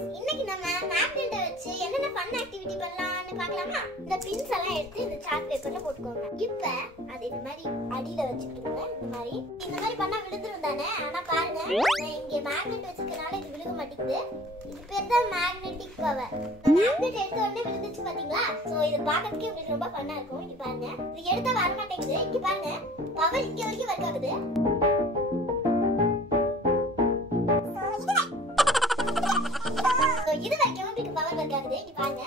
friends இன்னைக்கு நம்ம magnet வச்சு என்னென்ன ஃபன் ஆக்டிவிட்டி பண்ணலாம்னு பார்க்கலாமா இந்த பின்ஸ் எல்லாம் எடுத்து இந்த சார்ட் பேப்பர்ல போட்டுக்கோங்க இப்போ அது இந்த மாதிரி அடியில வச்சிட்டுங்க இந்த மாதிரி பண்ணா விழுந்துரும் தானே ஆனா பாருங்க நான் இங்க மேக்னெட் வச்சிருக்கனால இது விழுக மாட்டேங்குது இது பேர் தான் மேக்னெட்டிக் பவர் மேக்னெட் எடுத்த உடனே விழுந்துச்சு பாத்தீங்களா சோ இது பார்க்கிறதுக்கே உங்களுக்கு ரொம்ப ஃபன்னா இருக்கும் இங்க பாருங்க இது எடுத்தா வர மாட்டேங்குது இங்க பாருங்க பவர் இங்க வரைக்கும் வர்க் ஆகுது இது வரைக்கும் உங்களுக்கு பவர் வர்க் ஆகுது இங்க பாருங்க